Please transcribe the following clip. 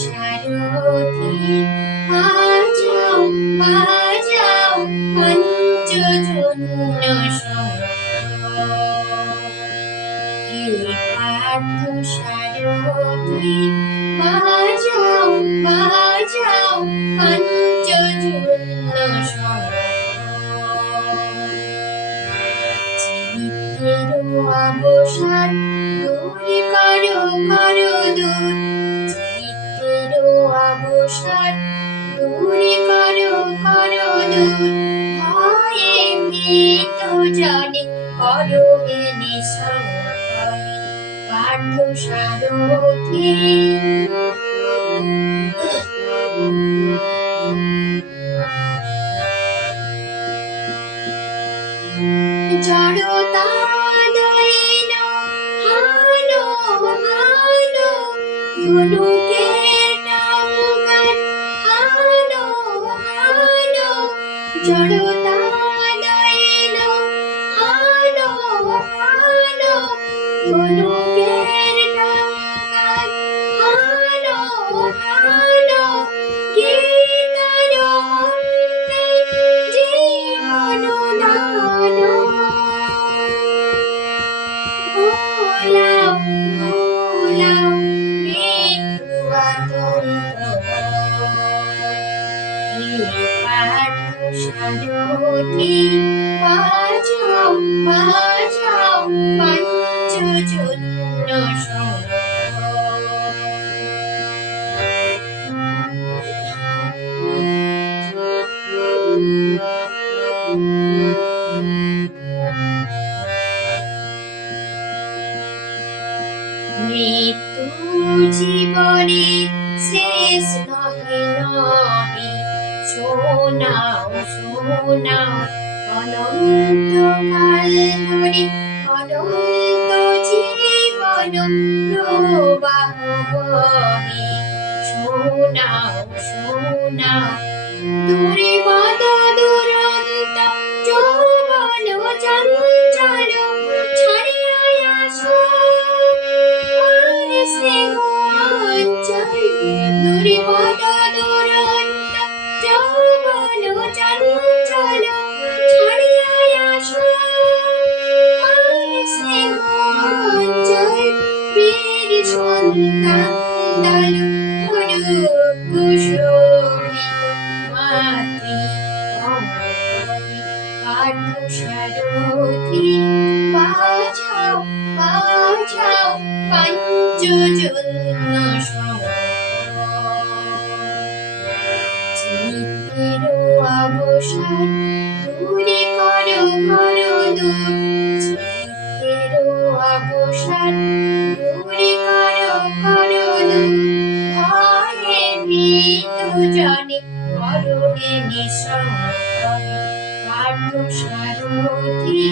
সারথি বাজাও বাজাও পঞ্চজন্য হে পার্থ সারথি বাজাও বাজাও পঞ্চজন্য চিত্তের অবসাদ দূর করো করো দূর চিত্তের অবসাদ দূর করো করো দূর ভয়ে ভীত জনে করো হে নিঃসঙ্গরে পার্থ সারথি জড়তা দৈন হানো হানো ধনুকের টঙ্কার হানো হানো জড়তা দৈন হানো হানো ধনুকের টঙ্কার হানো হানো গীতার মন্ত্রে জীবন দান ভোলাও ভোলাও মৃত্যু আতঙ্ক হে পার্থ সারথি বাজাও বাজাও পঞ্চজন্য মৃত্যু জীবনে শেষ নহে নহে শোনাও শোনাও অনন্ত কাল ধরে অনন্ত জীবন প্রবাহ বহে শোনাও শোনাও দূরে মদ দুরন্ত যৌবন চঞ্চল ছাড়িয়া আসো দূরে মদ দুরন্ত যৌবন চঞ্চল ছাড়িয়া আসো বীর সন্তান দল কুশোরিত মাতৃ পার্থ সারথি বাজাও বাজাও পঞ্চজন্য চিত্তের অবসাদ দূরে করো করো দূর চিত্তের অবসাদ দূরে করো করো দূর ভয়ে ভীত জনে করো হে নিঃসঙ্গরে পার্থ সারথি